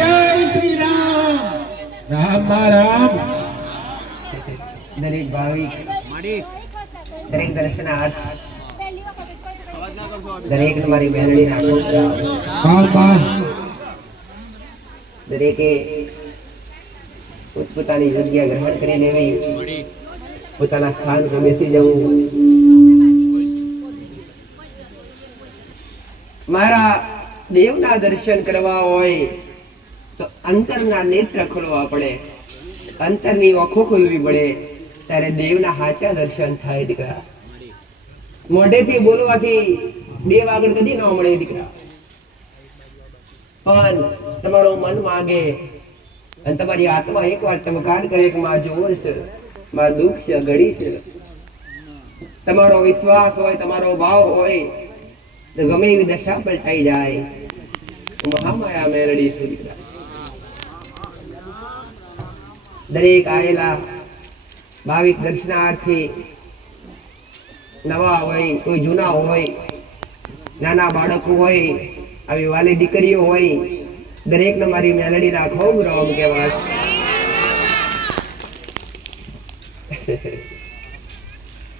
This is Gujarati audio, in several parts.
જય શ્રી રામ. રામ રામ. દરેક ભાવિક દરેક દર્શનાર્થ દરેક મારી મેલડી નાખો. દરેકે પોતપોતાની જગ્યા ગ્રહણ કરી લેવી, પોતાના સ્થાન પર બેસી જવું. મારા દેવના દર્શન કરવા હોય તો અંતરના નેત્ર ખોલવા પડે, અંતરની આંખો ખોલવી પડે, ત્યારે દેવના સાચા દર્શન થાય. દીકરા મોઢેથી બોલવાથી દેવ આગળ કદી ન મળે દીકરા, પણ તમારું મન માગે અને તમારી આત્મા એકવાર ચમકાર કરે કે માં જોવો છે, માં દુઃખ છે, ઘડી છે. તમારો વિશ્વાસ હોય, તમારો ભાવ હોય તો ગમે એવી દશા પલટાઈ જાય. મહામાયા મેલડી છું દીકરા. દરેક આયેલા ભાવિક દર્શનાર્થી નવા હોય, કોઈ જૂના હોય, નાના બાળકો હોય, આવી વાલી દીકરીઓ હોય, દરેકને મારી મેલડીના ખૂબ રામ કહેવાય.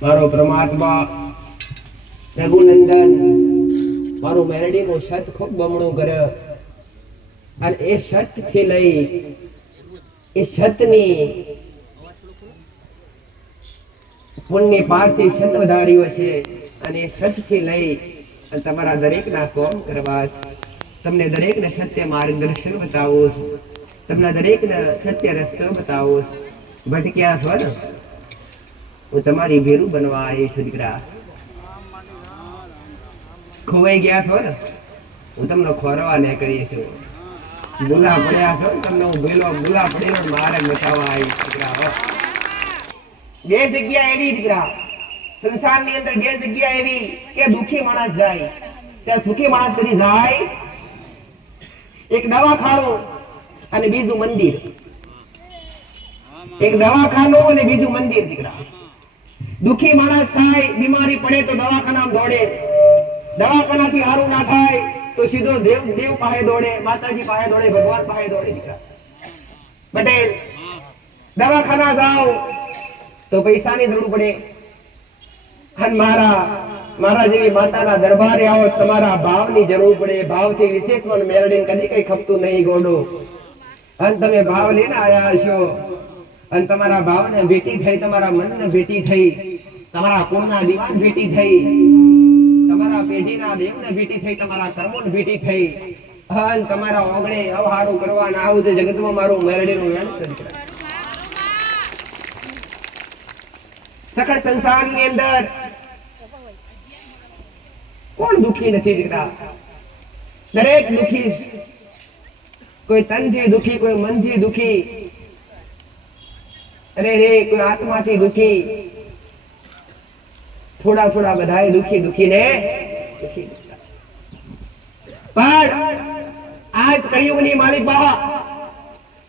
મારો પરમાત્મા રઘુનંદન મારું મેલડીનું સત ખૂબ બમણું કરે અને એ સત થી લઈ એ સતની પુણ્ય પારથી સત વધાર્યો છે અને એ સત થી લઈ અને તમારા દરેકના કોમ કરવા, તમને દરેકને સત્ય માર્ગદર્શન બતાવું છું, તમને દરેકને સત્ય રસ્તો બતાવું છું. ભટક્યા છો ને, હું તમારી ભેરું બનવા આવી છું દીકરા. ખોવાઈ ગયા છો ને, હું તમને ખોરવા નીકળી છું. ભૂલા પડ્યા છો ને, તમને હું ભૂલા પડેલો માર્ગ બતાવવા આવી દીકરા. બે જગ્યા એવી દીકરા સંસારની અંદર, બે જગ્યા એવી કે દુખી માણસ જાય ત્યાં સુખી માણસ કદી જાય. એક દવાખાનું અને બીજું મંદિર. એક દવાખાનું અને બીજું મંદિર દીકરા. દુખી માણસ થાય, બીમારી પડે તો દવાખાનામાં દોડે, દવાખાનાથી સારું ના થાય તો સીધો દેવ પાસે દોડે, માતાજી પાસે દોડે, ભગવાન પાસે દોડે દીકરા. પટેલ દવાખાના જાઓ તો પૈસાની જરૂર પડે, અને મારા જેવી માતાના દરબારે આવો તમારા ભાવની જરૂર પડે. ભાવથી વિશેષ મન મેળવીને કદી કઈ ખપતું નહીં ગોડો. અને તમે ભાવ લઈને આયા છો અને તમારા ભાવને ભેટી થઈ, તમારા મનને ભેટી થઈ, તમારા કુળના દીવાન ભેટી થઈ, તમારા પેઢીના દેવને ભેટી થઈ, તમારા કર્મોને ભેટી થઈ અને તમારા ઓગણે અવહારું કરવાના આવું છે જગતમાં મારું મેળડીનું વેણ છે. સકળ સંસારની અંદર કોણ દુખી નથી દીકરા? દરેક દુખી, કોઈ તનથી દુખી, કોઈ મનથી દુખી, અરે રે કોઈ આત્માથી દુખી, થોડા બધાએ દુખી ને દુખી. પણ આજ કળિયુગની માલિકા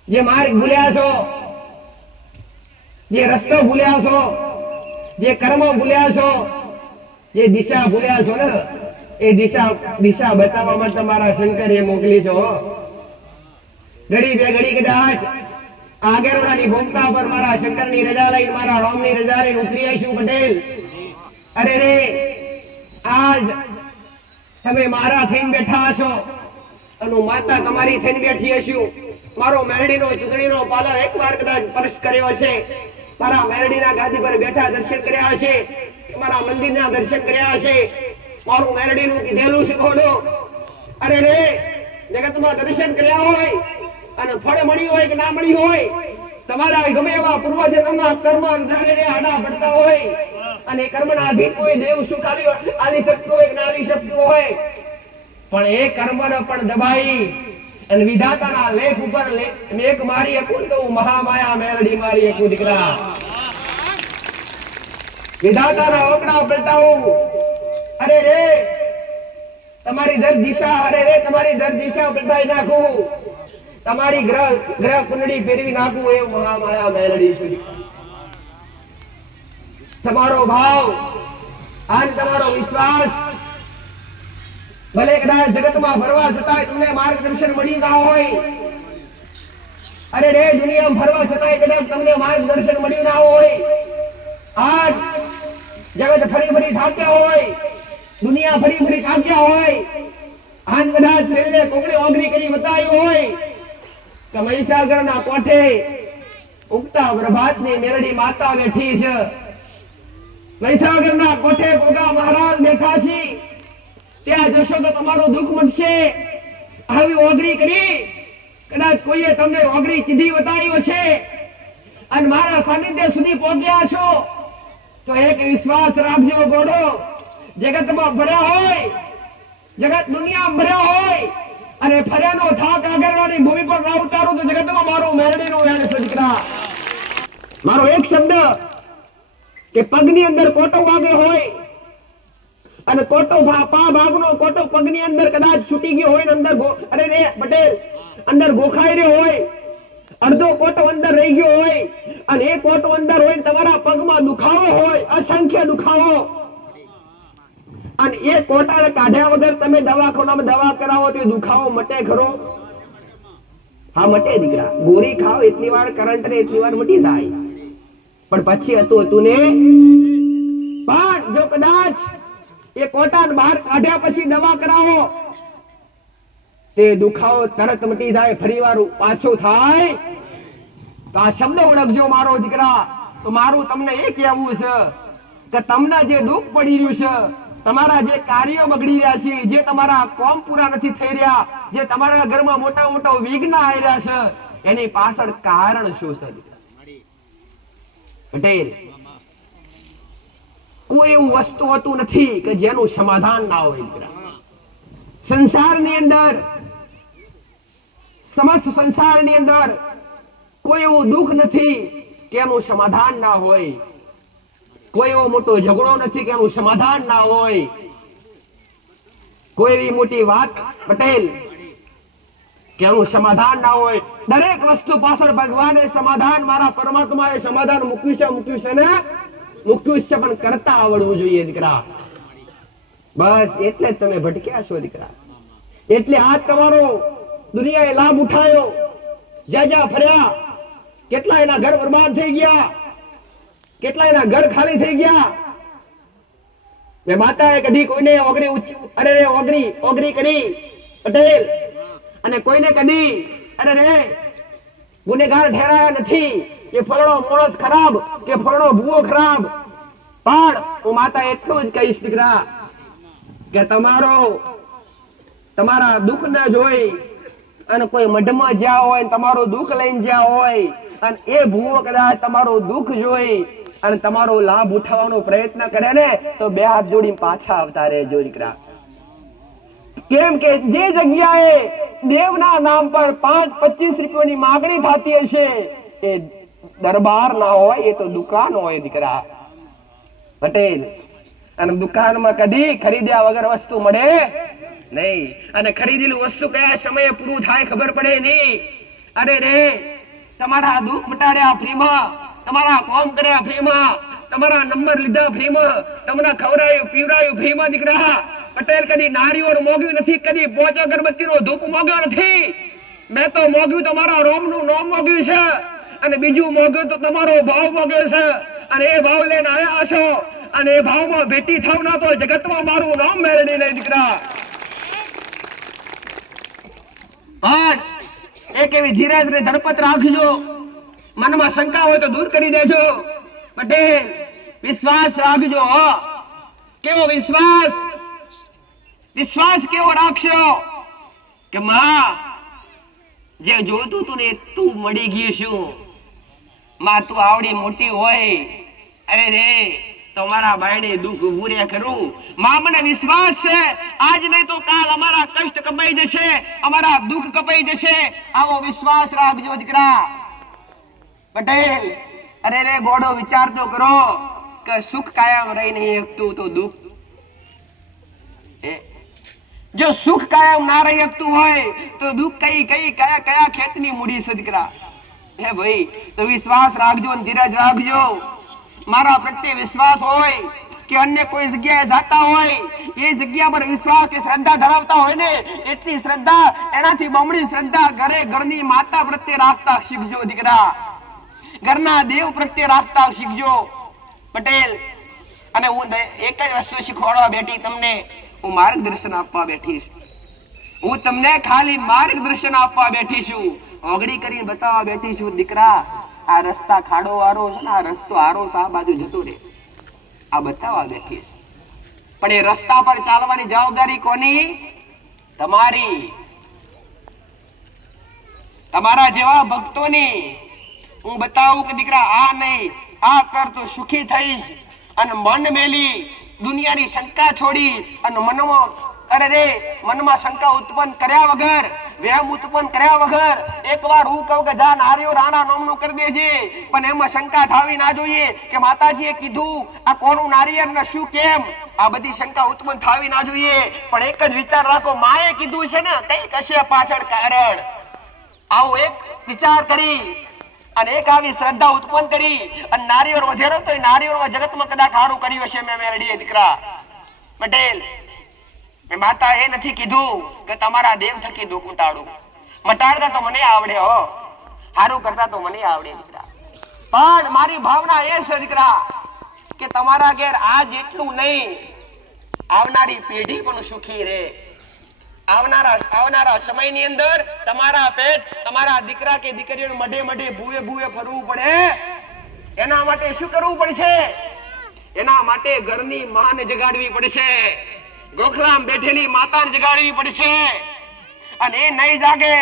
જે માર્ગ ભૂલ્યા છો, જે રસ્તો ભૂલ્યા છો, જે કર્મો ભૂલ્યા છો, જે દિશા ભૂલ્યા છો ને, એ દિશા બતાવવા માટે તમારા શંકરે મોકલી છો. ઘડી બે ઘડી કદાચ આગેરવાડાની ભૂમકા પર મારા શંકરની રજા લઈને, મારા રામની રજા લઈને ઉતરી આવીશું પટેલ. અરે રે આજ તમે મારા થઈને બેઠા હશો અને માતા તમારી થઈને બેઠી હશું. મારો મેરડીનો ચૂંટણીનો પાલર એકવાર કદાચ સ્પર્શ કર્યો હશે, મારા મેરડીના ગાદી પર બેઠા દર્શન કર્યા હશે, મારા મંદિરના દર્શન કર્યા હશે, મારું મેરડીનું કીધેલું શીખોડો. અરે રે જગતમાં દર્શન કર્યા હોય અને ફળ મળ્યું હોય કે ના મળ્યું હોય, તમારા ગમે એવા પૂર્વજન્મના કર્મ આડા પડતા હોય અને કર્મના અધીન કોઈ દેવ સુખ આલી શકતું હોય કે ના આલી શકતું હોય, પણ એ કર્મને પણ દબાઈ અને વિધાતાના લેખ ઉપર લેખ મારી એકું તો મહામાયા મેલડી મારી એકું દીકરા. વિધાતાના ઓકડા પલટાવું. અરે રે તમારી દર દિશા, અરે રે તમારી દર દિશા પલટાઈ નાખું, તમારી ગ્રહ કુંડળી ફેરવી નાખું, એ મહામાયા મેલડી છું. તમારો ભાવ અને તમારો વિશ્વાસ ભલે કદાચ જગતમાં ફરવા જતા તમને માર્ગદર્શન મળી ના હોય, અરે રે દુનિયામાં ફરવા છતાંય કદાચ તમને માર્ગદર્શન મળ્યું ના હોય, આજ જગત ફરી ફરી થાક્યા હોય, દુનિયા ફરી ફરી થાક્યા હોય, આજ કદાચ છેલ્લે કોકડે ઓગરી કરી બતાવ્યું હોય કે મહીસાગરના કોઠે ઉગતા પ્રભાતની મેરડી માતા બેઠી છે, મહીસાગરના કોઠે ગોગા મહારાજ બેઠા છે, ત્યાં જશો તો તમારું દુઃખ મટશે. આવી ઓગરી કરી કદાચ કોઈએ તમને ઓગરી કીધી બતાવી હશે અને મારા સાનિધ્ય સુધી પહોંચ્યા છો તો એક વિશ્વાસ રાખજો ગોડો, જગતમાં ભર્યા હોય, જગત દુનિયા ભર્યા હોય અને ફર્યાનો થાક આગળની ભૂમિ પર ના ઉતારો તો જગતમાં મારું મેરડીનો વેણ છે દીકરા. મારો એક શબ્દ કે પગની અંદર કોટો વાગ્યો હોય અને કોટો ભાગનો કોટો પગની અંદર કદાચ છૂટી ગયો હોય ને અંદર અરે રે પટેલ અંદર ગોખાઈ રહ્યો હોય, અડધો કોટો અંદર રહી ગયો હોય અને એ કોટો અંદર હોય ને તમારા પગમાં દુખાવો હોય, અસંખ્ય દુખાવો, અને એ કોટાને કાઢ્યા વગર તમે દવાખાનામાં દવા કરાવો તો દુખાવો મટે ખરો? હા મટે દીકરા. ગોળી ખાઓ એટલી વાર કરંટ ને એટલી વાર મટી જાય, પણ પછી હતું ને. પણ જો કદાચ એ કોટાને બહાર કાઢ્યા પછી દવા કરાવો તે દુખાવો તરત મટી જાય, ફરીવાર પાછો થાય. તો આ શબ્દ ઓળખજો મારો દીકરા. તો મારું તમને એ કહેવું છે કે તમને જે દુઃખ પડી રહ્યું છે, તમારા જે કાર્યો બગડી રહ્યા છે, જે તમારા કોમ પૂરા નથી થઈ રહ્યા, જે તમારા ઘરમાં મોટા મોટા વિઘ્ન આવી રહ્યા છે, એની પાછળ કારણ શું છે પટેલ? કોઈ એવું વસ્તુ હોતું નથી કે જેનું સમાધાન ના હોય દીકરા. સંસારની અંદર, સમસ્ત સંસારની અંદર કોઈ એવું દુઃખ નથી કે એનું સમાધાન ના હોય, કોઈ એવો મોટો ઝઘડો નથી કે એનું સમાધાન ના હોય, કોઈ એવી મોટી વાત પટેલ કે એનું સમાધાન ના હોય. દરેક વસ્તુ પાછળ ભગવાને સમાધાન, મારા પરમાત્માએ સમાધાન મૂક્યું છે ને મૂક્યું છે, પણ કરતા આવડવું જોઈએ દીકરા. બસ એટલે જ તમે ભટક્યા છો દીકરા. એટલે આ તમારો દુનિયાએ લાભ ઉઠાયો, જ્યાં જ્યાં ફર્યા કેટલા એના ઘર બરબાદ થઈ ગયા, કેટલા એના ઘર ખાલી થઈ ગયા. મેં માતાએ કદી કોઈને ઓગરી કરી પટેલ, અને કોઈને કદી અરે રે ગુનેગાર ઠેરાયા નથી કે ફળનો માણસ ખરાબ કે ફળનો ભૂવો ખરાબ. પણ હું માતા એટલું જ કહીશ દીકરા કે તમારા દુઃખ ન જોઈ અને કોઈ મઢમાં જ્યાં હોય, તમારું દુઃખ લઈને જ્યાં હોય અને એ ભૂવો કદાચ તમારું દુઃખ જોઈ અને તમારો લાભ ઉઠાવવાનો પ્રયત્ન કરે ને તો બે હાથ જોડીને પાછા આવતા રહેજો દીકરા. કેમ કે જે જગ્યાએ દેવના નામ પર 5-25 રૂપિયાની માંગણી થતી હશે એ દરબાર ના હોય, એ તો દુકાન હોય દીકરા પટેલ. અને દુકાનમાં કદી ખરીદ્યા વગર વસ્તુ મળે નહીં, અને ખરીદેલું વસ્તુ કયા સમયે પૂરું થાય ખબર પડે નહીં. અરે રે તમારા દુઃખ મટાડ્યા ફ્રીમાં, તમારા કોમ કર્યા ફ્રીમાં, તમારા નંબર લીધા ફ્રીમાં, તમને ખવડાયું પીવડાયું ફ્રીમાં દીકરા. પટેલ કદી નારીઓનું મોગ્યું નથી, કદી પોચ અગરબત્તીનો ધૂપ મોગ્યો નથી. મેં તો મોગ્યું તમારા રોમનું નામ મોગ્યું છે, અને બીજું મોગ્યું તો તમારો ભાવ મોગ્યો છે, અને એ ભાવ લઈને આવ્યા છો, અને એ ભાવમાં ભેટી થાવ ના તો જગતમાં મારું નામ મેળવી લઈ દીકરા. પણ એક એવી ધીરજ ને ધરપત રાખજો, મનમાં શંકા હોય તો દૂર કરી દેજો પટેલ. વિશ્વાસ રાખજો. કેવો વિશ્વાસ? વિશ્વાસ કેવો રાખશો કે માં જે જોતું તું ને તું મળી ગયું છું. માં તું આવડી મોટી હોય, અરે રે તો મારા ભાઈને દુઃખ ઉભું કરું. માં મને વિશ્વાસ છે આજ નહીં તો કાલ અમારા કષ્ટ કપાઈ જશે, અમારા દુઃખ કપાઈ જશે. આવો વિશ્વાસ રાખજો દીકરા પટેલ. અરે રે ગોડો વિચાર તો કરો કે સુખ કાયમ રહી નહીં શકતું તો દુઃખ, જો સુખ કાયમ ના રહી શકતું હોય તો દુઃખ કયા ખેતની મૂડી છે દીકરા. હે ભાઈ તો વિશ્વાસ રાખજો, ધીરજ રાખજો. મારા પ્રત્યે વિશ્વાસ હોય કે અન્ય કોઈ જગ્યાએ જાતા હોય એ જગ્યા પર વિશ્વાસ કે શ્રદ્ધા ધરાવતા હોય ને એટલી શ્રદ્ધા એનાથી બમણી શ્રદ્ધા ઘરની માતા પ્રત્યે રાખતા શીખજો દીકરા, ઘરના દેવ પ્રત્યે રાખતા શીખજો પટેલ. અને હું એક જ વસ્તુ શીખવાડવા બેઠી તમને, હું માર્ગદર્શન આપવા બેઠી છું. હું તમને ખાલી માર્ગદર્શન આપવા બેઠી છું, ઓગળી કરીને બતાવવા બેઠી છું દીકરા. આ રસ્તા ખાડો વાળો છે ને, આ રસ્તો આરો સા બાજુ જતો રે, આ બતાવવા બેઠી છે. પણ એ રસ્તા પર ચાલવાની જવાબદારી કોની? તમારી, તમારા જેવા ભક્તોની. હું બતાવું કે દીકરા આ નહીં, આ કર તો સુખી થઈશ. અને મન મેલી દુનિયાની શંકા છોડી અને મનમાં શંકા ઉત્પન્ન કર્યા વગર, વહેમ ઉત્પન્ન કર્યા વગર એકવાર હું કહું કે જા નારિયો રાણા નામનું કરી દેજે, પણ એમાં શંકા થાવી ના જોઈએ કે માતાજીએ કીધું આ કોનું નારિયેળ ને શું કેમ, આ બધી શંકા ઉત્પન્ન થાવી ના જોઈએ. પણ એક જ વિચાર રાખો, માએ કીધું છે ને કઈક હશે પાછળ કારણ. આવો એક વિચાર કરી અને એક આવી શ્રદ્ધા ઉત્પન્ન કરી અને નારિયેળ વધેરો તો નારિયેળમાં જગતમાં કદાચ સારું કર્યું હશે. મેં મેળડીએ દીકરા પટેલ, માતા એ નથી કીધું કે તમારા દેવ થકી દુઃખ ઉતાડું, મટાડતા તો મને આવડે હો, સારું કરતા તો મને આવડે દીકરા. પણ મારી ભાવના એ છે દીકરા કે તમારા ઘેર આ જેટલું નહીં, આવનારી પેઢી પણ સુખી રહે. આવનારા સમયની અંદર તમારા પેટ, તમારા દીકરા કે દીકરીઓને મઢે મઢે ભૂવે ભૂવે ફરવું પડે. એના માટે શું કરવું પડશે? એના માટે ઘરની માને જગાડવી પડશે, ગોખલામ બેઠેલી માતાને જગાડવી પડશે. અને એ નહીં જાગે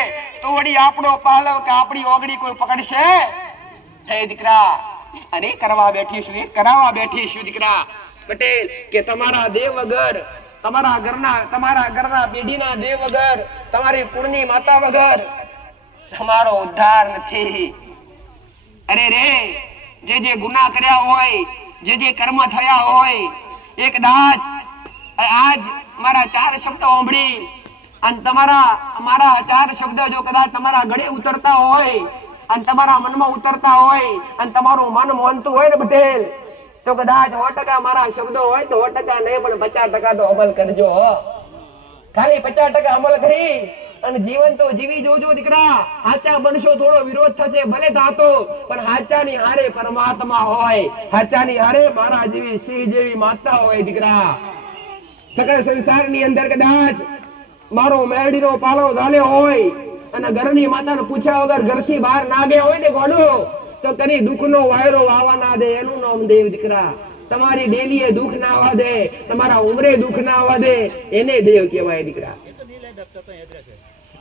તો વળી આપણો પાલવ કે આપણી ઓગળી કોઈ પકડશે? હે દીકરા, અને એ કરવા બેઠીશું, એ કરાવવા બેઠીશું દીકરા પટેલ કે તમારા દેવ વગર, તમારા ઘરના પેઢીના દેવ વગર, તમારી કુળની માતા વગર તમારો ઉદ્ધાર નથી. અરે રે, જે ગુનાહ કર્યા હોય, જે કર્મ થયા હોય, એ કદાચ આજ મારા 4 શબ્દ સાંભળી અને મારા 4 શબ્દ જો કદાચ તમારા ગળે ઉતરતા હોય અને તમારા મનમાં ઉતરતા હોય અને તમારું મન માનતું હોય ને પટેલ, તો કદાચ 100% મારા શબ્દો હોય તો 100% નહીં પણ 50% તો અમલ કરજો. ખાલી 50% અમલ કરી અને જીવન તો જીવી જોજો દીકરા. હાચા બનશો, થોડો વિરોધ થશે ભલે થાતો, પણ હાચાની હારે પરમાત્મા હોય, હાચાની હારે મારા જેવી સિંહ જેવી માતા હોય દીકરા. સકળ સંસારની અંદર કદાચ મારો મેરડીનો પાલો ઝાલ્યો હોય અને ઘરની માતાને પૂછ્યા વગર ઘરથી બહાર ના ગયા હોય ને ગોડો, તો કદી દુઃખનો વાયરો વાવા ના દે, એનું નામ દેવ દીકરા. તમારી ડેલીએ દુઃખ ના આવવા દે, તમારા ઉમરે દુઃખ ના આવવા દે, એને દેવ કહેવાય દીકરા.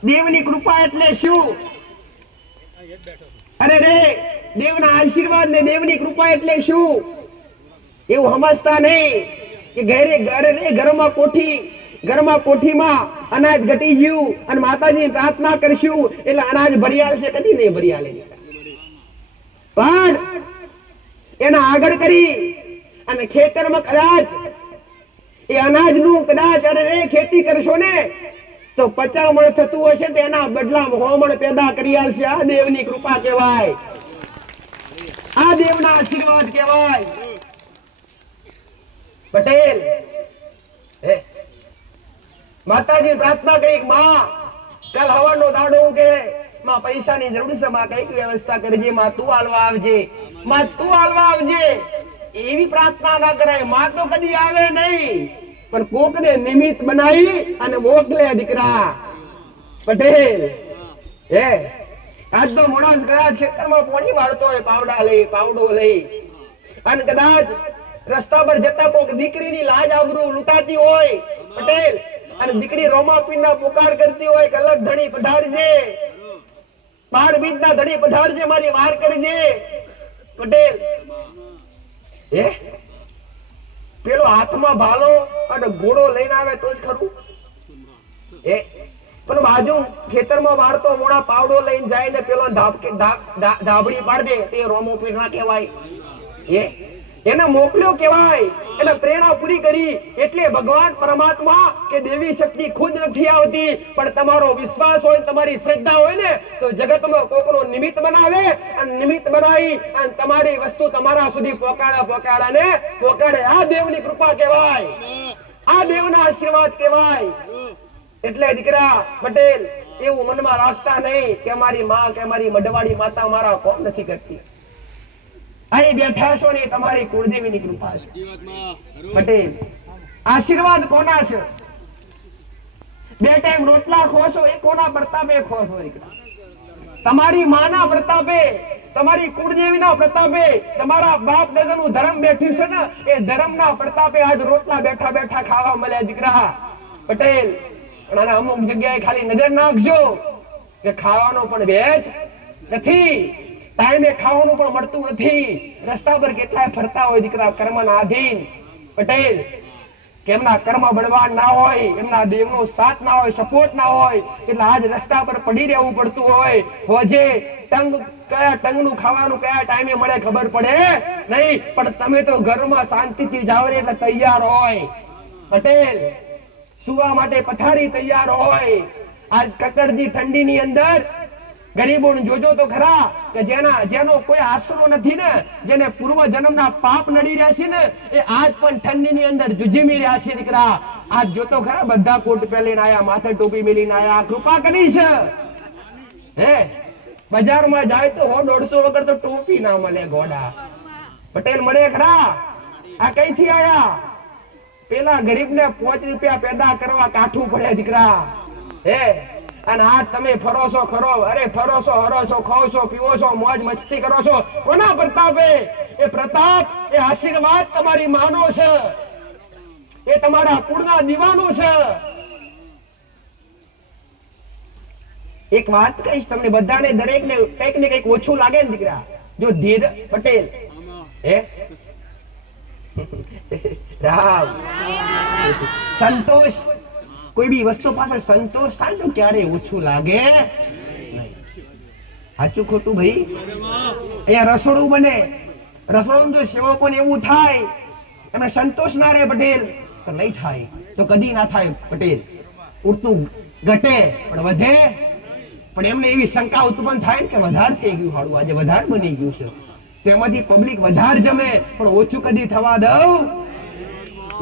દેવની કૃપા એટલે શું? અરે રે, દેવના આશીર્વાદ ને દેવની કૃપા એટલે શું એવું સમજતા નહીં કે ઘરમાં કોઠીમાં અનાજ ઘટી ગયું અને માતાજીની પ્રાર્થના કરશું એટલે અનાજ ભરી આવશે, કદી નહીં ભરી આલે. પણ એના આગળ કરી અને ખેતરમાં કદાચ એ અનાજનું કદાચ ખેતી કરશો ને તો 50 મણ થતું હશે તો એના બદલામાં 100 મણ પેદા કરી આવશે. આ દેવની કૃપા કહેવાય, આ દેવના આશીર્વાદ કહેવાય પટેલ. માતાજી પ્રાર્થના કરી, માં કાલ હવાનો દાડો કે માં પૈસાની જરૂર છે, માં કઈક વ્યવસ્થા કરજે, માં તું હાલવા આવજે, માં તું હાલવા આવજે. એવી પ્રાર્થના ના કરાય. માં તો કદી આવે નહીં, પણ કોકને નિમિત્ત બનાવી અને મોકલે દીકરા પટેલ. આજ તો મોણસ કદાચ ખેતરમાં પોણી વાળતો હોય, પાવડો લઈ અને કદાચ રસ્તા પર જતા કોક દીકરીની લાજ આબરૂ લૂંટાતી હોય પટેલ, અને દીકરી રોમાપીરના પુકાર કરતી હોય કે અલગ ધણી પધારજે, 12 બીજના ધણી પધારજે, મારી વાર કરજે પટેલ. પેલો હાથમાં ભાલો અને ઘોડો લઈને આવે તો જ ખરું. પણ બાજુ ખેતરમાં વાળતો મોણા પાવડો લઈને જાય ને પેલો ધાબડી પાડ દે તે રોમોપીર ના કહેવાય. એને મોકલ્યો કહેવાય, એને પ્રેરણા પૂરી કરી. એટલે ભગવાન પરમાત્મા કે દેવી શક્તિ ખુદ નથી આવતી, પણ તમારો વિશ્વાસ હોય, તમારી શ્રદ્ધા હોય ને, તો જગતમાં કોકનો નિમિત્ત બનાવે અને નિમિત્ત બનાવી અને તમારી વસ્તુ તમારા સુધી પહોંચાડે. આ દેવની કૃપા કહેવાય, આ દેવના આશીર્વાદ કહેવાય. એટલે દીકરા પટેલ, એવું મનમાં રાખતા નહીં કે મારી માં કે મારી મઢવાડી માતા મારા કોમ નથી કરતી. અહીં બેઠા છો ને તમારી કુળદેવીની કૃપા છે. પટેલ, આશીર્વાદ કોના છે? 2 ટાઈમ રોટલા ખો છો એ કોના પ્રતાપે ખો છો દીકરા? તમારી માના પ્રતાપે, તમારી કુળદેવીના પ્રતાપે, તમારા બાપ દાદાનું ધર્મ બેઠું છે ને, એ ધર્મના પ્રતાપે આજ રોટલા બેઠા બેઠા ખાવા મળ્યા દીકરા. પટેલ, અને અમુક જગ્યાએ ખાલી નજર નાખજો કે ખાવાનો પણ વેચ નથી, ટાઈમે ખાવાનું પણ મળતું નથી. રસ્તા પર કેટલાય ફરતા હોય દીકરા કર્મના આધીન. પટેલ, કે એમના કર્મ બળવાન ના હોય, એમના દેવનો સાથ ના હોય, સપોર્ટ ના હોય, એટલે આજ રસ્તા પર પડી રહેવું પડતું હોય. હોજે કયા ટંગનું ખાવાનું કયા ટાઈમે મળે ખબર પડે નહીં, પણ તમે તો ઘરમાં શાંતિથી જાવ એટલે તૈયાર હોય. પટેલ, સુવા માટે પથારી તૈયાર હોય. આજ કકડતી ઠંડીની અંદર ગરીબોને જોજો તો ખરા કે જેનો કોઈ આશરો નથી ને, જેને પૂર્વ જન્મના પાપ નડી રહ્યા છે ને, એ આજ પણ ઠંડીની અંદર જુજીમી રહ્યા છે દીકરા. આજ જોતો ખરા બધા કોટ પહેરીને આયા, માથે ટોપી મેલીને આયા, કૃપા કરી છે. હે, બજારમાં જાય તો 100-150 વગર તો ટોપી ના મળે ગોડા. પટેલ, મળે ખરા? આ કઈથી આયા? પેલા ગરીબને 5 રૂપિયા પેદા કરવા કાઠું પડે દીકરા. હે, અને આ તમે ફરો છો ખરો, અરે ફરો છો, હરો છો, ખાઓ છો, પીવો છો, મોજ મસ્તી કરો છો, કોના પ્રતાપે? એ પ્રતાપ, એ આશીર્વાદ તમારી માનો છે, એ તમારા કુળના દીવાનો છે. એક વાત કહીશ તમને બધાને, દરેકને કંઈક ને કંઈક ઓછું લાગે ને દીકરા. જો ધીર પટેલ, હે રામ, સંતોષ, કોઈ બી વસ્તુ પાછળ સંતોષ થાય તો ક્યારે ઓછું લાગે નહીં. સાચું ખોટું ભાઈ? અહીંયા રસોડું બને, રસોડું જો સેવકોને એવું થાય એમને સંતોષ ના રહે પટેલ, તો નહીં થાય, તો કદી ના થાય પટેલ. ઉડતું ઘટે પણ વધે, પણ એમને એવી શંકા ઉત્પન્ન થાય કે વધારે થઈ ગયું, હાડું આજે વધારે બની ગયું છે, તેમાંથી પબ્લિક વધારે જમે, પણ ઓછું કદી થવા દઉં.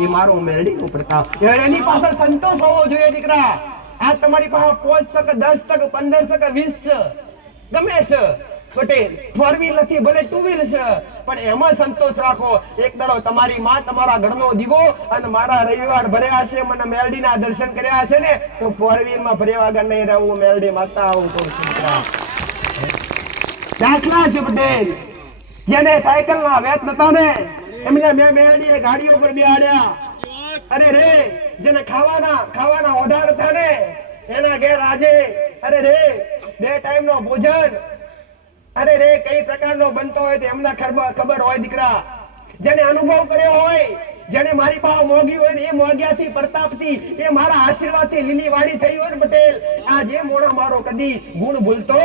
એ મારો મેરડીનો પ્રતાપ. એની પાછળ સંતોષ હોવો જોઈએ દીકરા. આ તમારી પાસે 5 10 15 20 ગમે છે પટેલ, 4 વ્હીલ નથી, ભલે 2 વ્હીલ છે, પણ એમાં સંતોષ રાખો. એક દાડો તમારી માં તમારા ઘરનો દીવો અને મારા રવિવાર ભર્યા છે, મને મેરડીના દર્શન કર્યા છે ને, તો 4 વ્હીલમાં ભર્યા વગર નહીં રહું. મેરડી માતા આવું તો દાખલા છે પટેલ. જેને સાયકલ ના વેત નતા ને, એમને મેં મેરડીએ ગાડીઓ પર બેહાડ્યા. અરે રે, જેને ખાવાના ઓઢાર હતા ને, એના ઘેર આજે અરે રે 2 ટાઈમનો ભોજન, અરે રે કઈ પ્રકારનો બનતો હોય તો એમના ખબર હોય દીકરા. જેને અનુભવ કર્યો હોય, જેને મારી પાસે મોગી હોય ને, એ મોગ્યાથી પ્રતાપથી, એ મારા આશીર્વાદથી લીલી વાડી થઈ હોય ને પટેલ, આ જે મોણા મારો કદી ગુણ ભૂલતો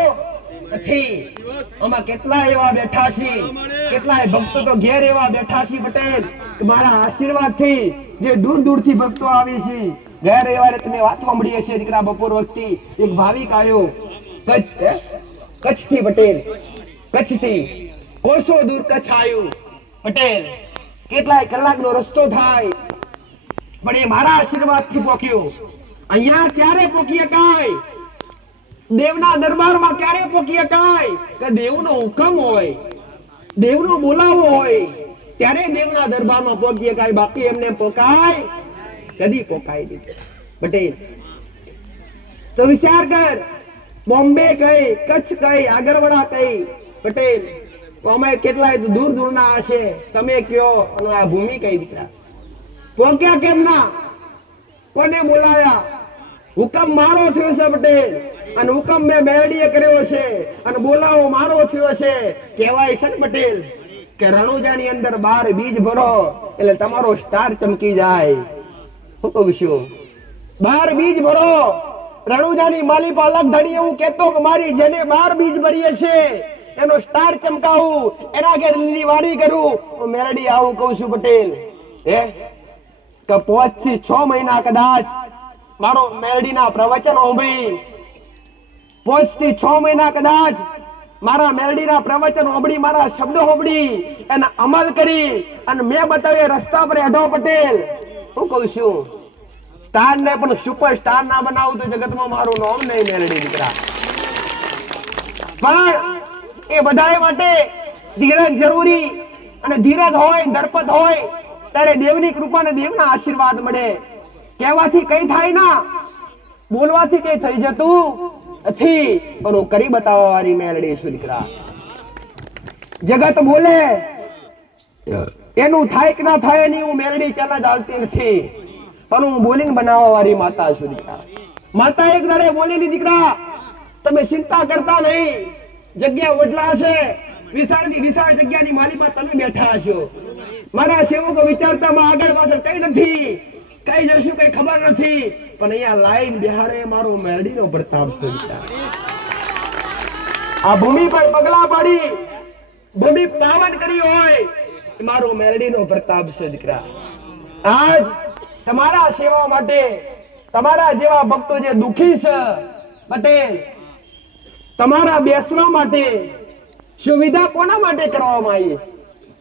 નથી. આમાં કેટલા એવા બેઠા છે, કેટલાય ભક્તો તો ઘેર એવા બેઠા છે પટેલ, મારા આશીર્વાદથી જે દૂર દૂરથી ભક્તો આવી છે. ગયા રવિવારે તમે વાત સાંભળી હશે દીકરા, બપોર વખતે એક ભાવિક આવ્યો કચ્છથી પટેલ, કચ્છથી કોસો દૂર કચ્છ આવ્યું પટેલ. કેટલાય કલાકનો રસ્તો થાય, પણ એ મારા આશીર્વાદથી પહોંચ્યો. અહીંયા ક્યારે પહોંચી શકાય? દેવના દરબારમાં ક્યારે પહોંચી શકાય? કે દેવનો હુકમ હોય, દેવનો બોલાવો હોય, ત્યારે દેવના દરબારમાં પહોંચી શકાય. બાકી એમને પોકાય કદી પોકાય નહીં પટેલ. તો વિચાર કર, બોમ્બે કઈ, કચ્છ કઈ, આગરવાડા કઈ પટેલ, અમે કેટલાય દૂર દૂરના હશે, તમે કયો, અને આ ભૂમિ કઈ દીકરા? પહોંચ્યા કેમ ના? કોને બોલાયા? હુકમ મારો થયો છે પટેલ, અને હુકમ મેં મેરડીએ કર્યો છે, અને બોલાવો મારો થયો છે. કહેવાય છે ને પટેલ કે રણુજાની અંદર 12 બીજ ભરો એટલે તમારો સ્ટાર ચમકી જાય. હું કહું છું 12 બીજ ભરો. રણુજાની માલિપા અલગ ધડી એવું કહેતો કે મારી જેને 12 બીજ ભરીએ છે એનો સ્ટાર ચમકાવું, એના ઘેર લીલી વાડી કરું, હું મેલડી આવું કહું છું પટેલ. તો 5 થી 6 મહિના કદાચ મારો મેલડીના પ્રવચન સાંભળી, 5 થી 6 મહિના કદાચ મારા મેલડીના પ્રવચન સાંભળી, મારા શબ્દો સાંભળી, એના અમલ કરી અને મેં બતાવ્યો રસ્તા પર હેઠો પટેલ. હું કહું છું સ્ટાર ને પણ સુપરસ્ટાર ના બનાવું તો જગતમાં મારું નામ નહીં મેલડી દીકરા. પણ એ બધાય માટે ધીરજ જરૂરી, અને ધીરજ હોય, દર્પત હોય ત્યારે દેવની કૃપા ને દેવના આશીર્વાદ મળે. કહેવાથી કઈ થાય ના, બોલવાથી કઈ થઈ જતું નથી, પણ હું કરી બતાવવા વાળી મેલડી છું દીકરા. જગત બોલે એનું થાય કે ના થાય નહીં, હું મેલડી ચેનલ ચાલતી નથી, પણ હું બોલીને બનાવવા વાળી માતા છું દીકરા. માતા એક દાડે બોલેલી દીકરા તમે ચિંતા કરતા નહીં, જગ્યા વડલા છે, વિશાળની વિશાળ જગ્યાની માલિકા તમે બેઠા છો. મારા સેવકો વિચારતામાં આગળ પાછળ કઈ નથી, કઈ જશું કઈ ખબર નથી, પણ અહીંયા લાઈન બિહાડે મારો મેલડીનો પ્રતાપ છે. આ ભૂમિ પર પગલા પાડી ભૂમિ પાવન કરી હોય મારો મેલડીનો પ્રતાપ છે દીકરા. આજ તમારા સેવા માટે તમારા જેવા ભક્તો જે દુખી છે પટેલ, તમારા બેસવા માટે સુવિધા કોના માટે કરવામાં આવી?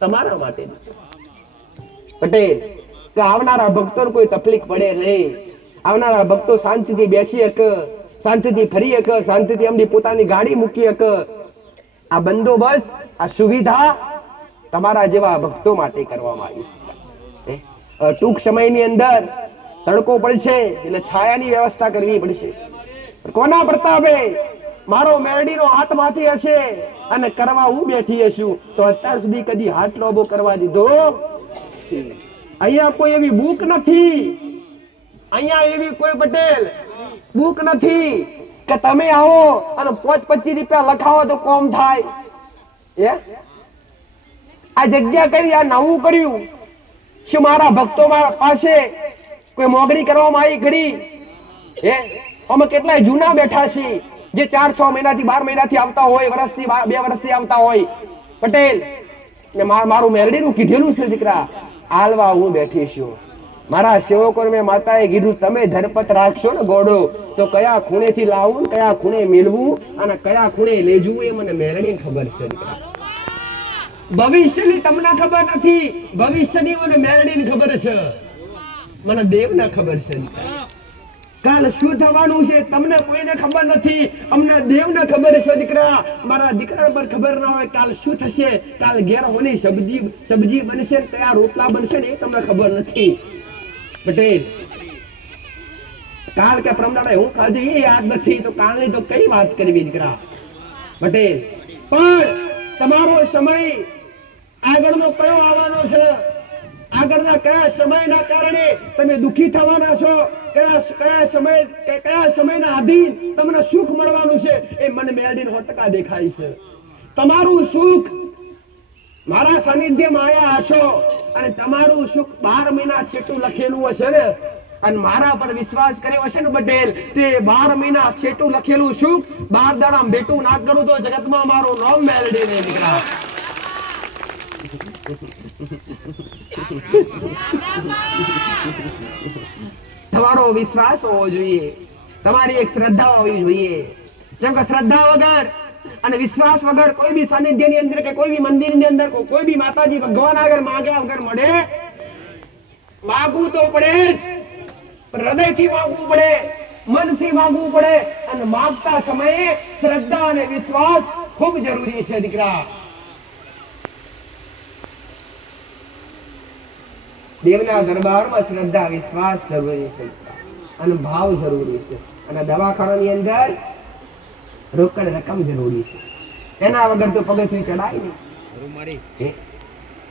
તમારા માટે પટેલ. કે આવનારા ભક્તો કોઈ તકલીફ પડે નહીં, આવનારા ભક્તો શાંતિથી બેસી શકે, શાંતિથી ફરી શકે, શાંતિથી એમની પોતાની ગાડી મૂકી શકે. આ બંદોબસ્ત, આ સુવિધા તમારા જેવા ભક્તો માટે કરવામાં આવી છે. ટૂંક સમયની અંદર તડકો પડશે એટલે છાયાની વ્યવસ્થા કરવી પડશે. કોના પ્રતાપે? મારો મેરડીનો હાથમાંથી હશે અને કરવા હું બેઠી હશું, તો અત્યાર સુધી કદી હાથ લોબો કરવા દીધો. અહીંયા કોઈ એવી ભૂખ નથી, અહીંયા એવી કોઈ પટેલ ભૂખ નથી કે તમે આવો અને 25 રૂપિયા લખાવો તો કોમ થાય. આ જગ્યા કરી, આ નવું કર્યું. શું મારા ભક્તો પાસે કોઈ મોગણી કરવામાં આવી ખરી? અમે કેટલાય જૂના બેઠા છીએ જે 4-6 મહિનાથી 12 મહિનાથી આવતા હોય, વર્ષથી 2 વર્ષથી આવતા હોય પટેલ. ને મારું મેરડીનું કીધેલું છે દીકરા, આલવા હું બેઠી છું. મારા સેવકો મેં માતાએ કીધું તમે ધરપત રાખશો ને ગોડો, તો કયા ખૂણેથી લાવવું, કયા ખૂણે મેળવું અને કયા ખૂણે લેજવું એ મને મેરડીને ખબર છે દીકરા. ભવિષ્યની તમને ખબર નથી, ભવિષ્યની મને મેરડીને ખબર છે, મને દેવને ખબર છે. કાલ શું થવાનું છે તમને કોઈને ખબર નથી, અમને દેવને ખબર છે દીકરા. મારા દીકરા પર ખબર ના હોય કાલ શું થશે, કાલ ઘેર હોની સબ્જી બનશે, કયા રોટલા બનશે ને એ તમને ખબર નથી પટેલ. કાલ કે પ્રમાણે હું ખાધું એ યાદ નથી, તો કાલની તો કઈ વાત કરવી દીકરા પટેલ. પણ તમારો સમય આગળનો કયો આવવાનો છે, આગળના કયા સમયના કારણે તમે દુખી થવાના છો, કયા સમયના આધીન તમને સુખ મળવાનું છે એ મને મેરડીને 100% દેખાય છે. તમારું સુખ મારા સાનિધ્યમાં આયા હશો અને તમારું સુખ 12 મહિના છેટું લખેલું હશે ને, અને મારા પર વિશ્વાસ કર્યો હશે ને પટેલ, તે 12 મહિના છેટું લખેલું સુખ 12 દાડા ભેટું ના કરું તો જગતમાં મારું નામ મેલડી નહીં દીકરા. તમારો વિશ્વાસ હોવો જોઈએ, તમારી એક શ્રદ્ધા હોવી જોઈએ. જેમ કે શ્રદ્ધા વગર અને વિશ્વાસ વગર કોઈ બી સાનિધ્યની અંદર કે કોઈ બી મંદિરની અંદર કોઈ બી માતાજી ભગવાન આગળ માંગ્યા વગર મળે. માગવું તો પડે જ, હૃદયથી માગવું પડે, મનથી માગવું પડે, અને માગતા સમયે શ્રદ્ધા અને વિશ્વાસ ખૂબ જરૂરી છે દીકરા. દેવના દરબારમાં શ્રદ્ધા વિશ્વાસ જરૂરી છે અને ભાવ જરૂરી છે, અને દવાખાનાની અંદર રોકડ રકમ જરૂરી છે. એના વગર તો પગથિયું ચડાય નહીં.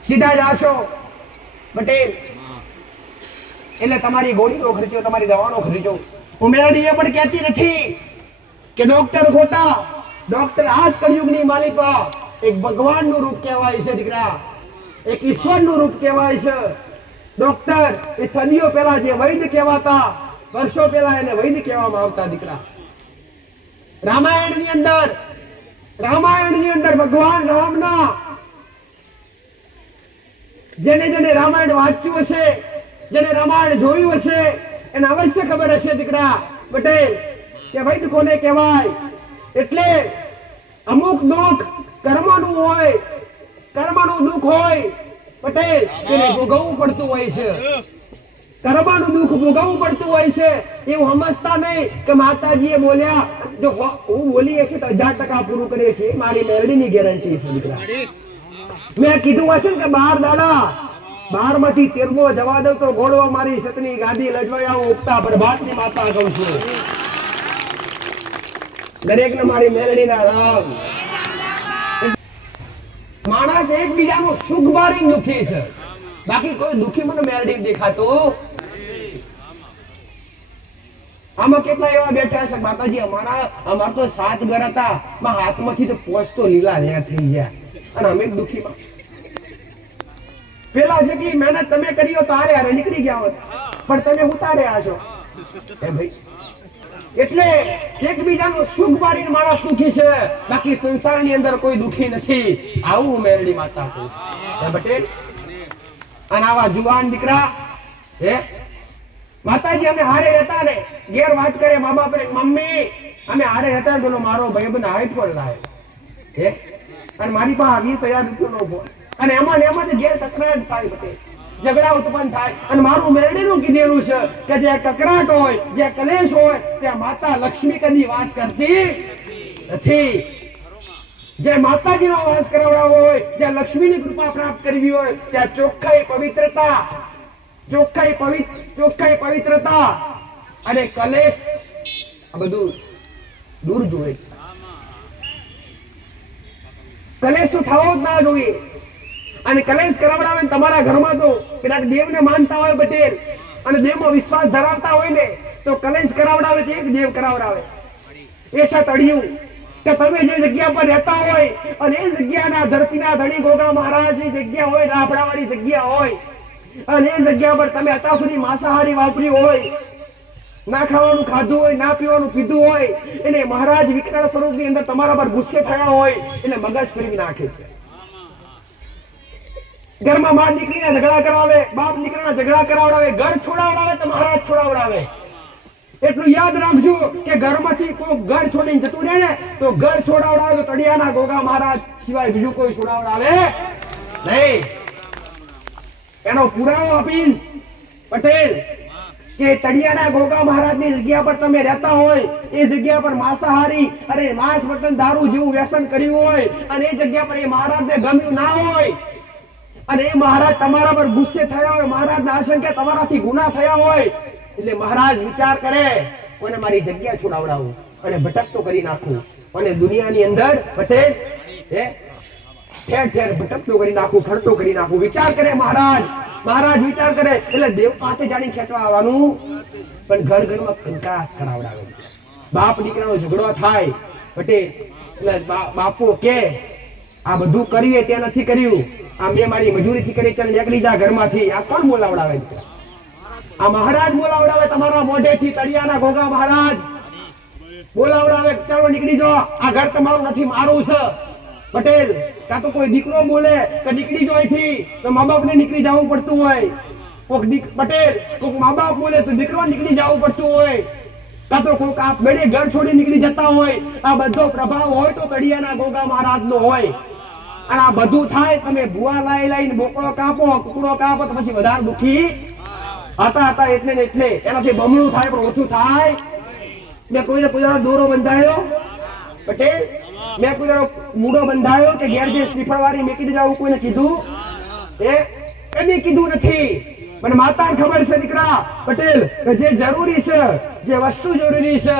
સીધા જાશો પટેલ એટલે તમારી ગોળીનો ખર્ચો, તમારી દવાનો ખર્ચો. ઉમેરડી એ પણ કહેતી નથી કે ડોક્ટર ખોટા, ડોક્ટર આજ કળિયુગની માલિકા એક ભગવાનનું રૂપ કહેવાય છે દીકરા, એક ઈશ્વરનું રૂપ કહેવાય છે. ડોક્ટર એ સદીઓ પહેલા જે વૈદ્ય કહેવાતા, વર્ષો પહેલા એને વૈદ્ય કહેવામાં આવતા દીકરા. રામાયણની અંદર રામાયણની અંદર ભગવાન રામના જેને રામાયણ વાંચ્યું હશે, જેને રામાયણ જોયું હશે, એને અવશ્ય ખબર હશે દીકરા પટેલ કે વૈદ કોને કહેવાય. એટલે અમુક દુઃખ કર્મનું હોય, કર્મનું દુઃખ હોય પટેલ તેને ભોગવવું પડતું હોય છે. કર્મનું દુઃખ ભોગવવું પડતું હોય છે. એવું સમજતા નહીં કે માતાજીએ બોલ્યા જો હું બોલી હશે તો 1000% પૂરું કરે છે, મારી મેરડીની ગેરંટી છે દીકરા. મેં કીધું હશે ને કે 12 દાડા 12 માંથી 13મો જવા દઉં તો ઘોડો મારી સતની ગાદી લજવાયા હું ઉગતા પ્રભાતની માતા કહું છું. દરેકને મારી મેરડીના રામ. માણસ એકબીજાનું સુખ બારી દુખી છે, બાકી કોઈ દુખી મને મેરડી દેખાતો. આમાં કેટલા એવા બેઠા છે માતાજી અમાર તો 7 ઘર હતા, મારા હાથમાંથી તો પોસ્ટ તો લીલા લેર થઈ ગયા અને અમે દુખીમાં. પેલા જેટલી મહેનત તમે કરી હો તારે હારે નીકળી ગયા હોત, પણ તમે ઉતાર્યા છો એ ભાઈ. એટલે એકબીજાનું સુખ બારીને માણસ સુખી છે, બાકી સંસારની અંદર કોઈ દુખી નથી. આવું મેરડી માતા કહું પટેલ. અને આવા જુવાન દીકરા હે માતાજી અમે હારે હતા ને ઘેર વાત કરે મા બાપ ને, મમ્મી અમે હારે હતા તો મારો ભાઈબંધ હાઈટ પર લાવે હે અને મારી પાસે 20,000 રૂપિયાનો ફોન અને એમાં ઘેર તકરાર થાય પટેલ, ઝઘડા ઉત્પન્ન થાય. અને મારું મેરડીનું કીધેલું છે કે જે કકરાટ હોય, જે કલેશ હોય ત્યાં માતા લક્ષ્મી કદી વાસ કરતી નથી. જે માતાજીનો વાસ કરાવડાવો હોય, જ્યાં લક્ષ્મીની કૃપા પ્રાપ્ત કરવી હોય ત્યાં ચોખ્ખાઈ પવિત્રતા અને કલેશ આ બધું દૂર જોઈએ. કલેશ તો થવો જ ના જોઈએ. અને કલેશ કરાવડાવે તમારા ઘરમાં તો કદાચ દેવને માનતા હોય પટેલ અને દેવમાં વિશ્વાસ ધરાવતા હોય ને તો કલેશ કરાવડાવે તો એક દેવ કરાવડાવે. એ છે તળિયું કે તમે જે જગ્યા પર રહેતા હોય અને એ જગ્યાના ધરતીના ધણી ગોગા મહારાજની જગ્યા હોય, રાફડાવાળી જગ્યા હોય અને એ જગ્યા પર તમે અત્યાર સુધી માંસાહારી વાપરી હોય, ના ખાવાનું ખાધું હોય, ના પીવાનું પીધું હોય, એને મહારાજ વિકરાળ સ્વરૂપની અંદર તમારા પર ગુસ્સે થયા હોય એટલે મગજ ફેરવી નાખે. ઘરમાં માં દીકરીના ઝઘડા કરાવે, બાપ દીકરાના ઝઘડા કરાવડાવે, ઘર છોડાવડાવે તો મહારાજ છોડાવડાવે. એટલું યાદ રાખજો કે ઘરમાંથી કોઈ ઘર છોડીને જતું રહે ને તો ઘર છોડાવડાવે તો તળિયાના ગોગા મહારાજ સિવાય બીજું કોઈ છોડાવડાવે નહીં. એનો પુરાવો આપીશ પટેલ કે તળિયાના ગોગા મહારાજની જગ્યા પર તમે રહેતા હોય, એ જગ્યા પર માંસાહારી અને માંસ મટન દારૂ જેવું વ્યસન કર્યું હોય અને એ જગ્યા પર એ મહારાજને ગમ્યું ના હોય અને એ મહારાજ તમારા પર ગુસ્સે થયા હોય, મહારાજના આશંકે તમારાથી ગુના થયા હોય એટલે મહારાજ વિચાર કરે કોને મારી જગ્યા છોડાવડાવું અને ભટકતો કરી નાખું અને દુનિયાની અંદર પટેલ હે ઠેર ઠેર ભટકતો કરી નાખું, ખડતો કરી નાખું. વિચાર કરે મહારાજ વિચાર કરે એટલે દેવ પાસે જાણી ખેંચવા આવવાનું. પણ ઘરમાં કંકાસ કરાવડાવે. બાપ દીકરાનો ઝઘડો થાય પટેલ એટલે બાપુ કે આ બધું કર્યું તે નથી કર્યું, આ મેં મારી મજૂરીથી કરી ચાલ નીકળી જા ઘરમાંથી. આ કોણ બોલાવડાવે? આ મહારાજ બોલાવડાવે તમારા મોઢેથી. તળિયાના ગોગા મહારાજ બોલાવડાવે, ચાલો નીકળી જાઓ, આ ઘર તમારું નથી મારું છે પટેલ. કાં તો કોઈ દીકરો બોલે કે નીકળી જાઓ અહીંથી તો મા બાપને નીકળી જવું પડતું હોય. કોઈક પટેલ કોઈક મા બાપ બોલે તો દીકરો નીકળી જવું પડતું હોય. કાં તો કોઈક આપ બેડે ઘર છોડી નીકળી જતા હોય. આ બધો પ્રભાવ હોય તો તળિયાના ગોગા મહારાજનો હોય. અને આ બધું થાય તમે ભુવા લાઈને બોકડો કાપો, કુકડો કાપો તો પછી વધારે દુખી હતા એટલે ને એટલે. એનાથી બમણું થાય પણ ઓછું થાય. મેં કોઈને કોઈ દોરો બંધાયો પટેલ, મેં કોઈ મૂડો બંધાયો કે ઘેર જે શ્રીફળવાળી મેકી જાવ કોઈને કીધું? કદી કીધું નથી. મને માતાને ખબર છે દીકરા પટેલ કે જે જરૂરી છે, જે વસ્તુ જરૂરી છે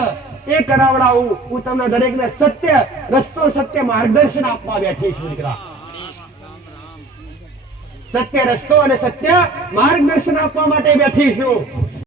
એ કરાવડાવું. હું તમને દરેકને સત્ય રસ્તો, સત્ય માર્ગદર્શન આપવા બેઠી છું દીકરા. સત્ય રસ્તો અને સત્ય માર્ગદર્શન આપવા માટે બેઠી છું.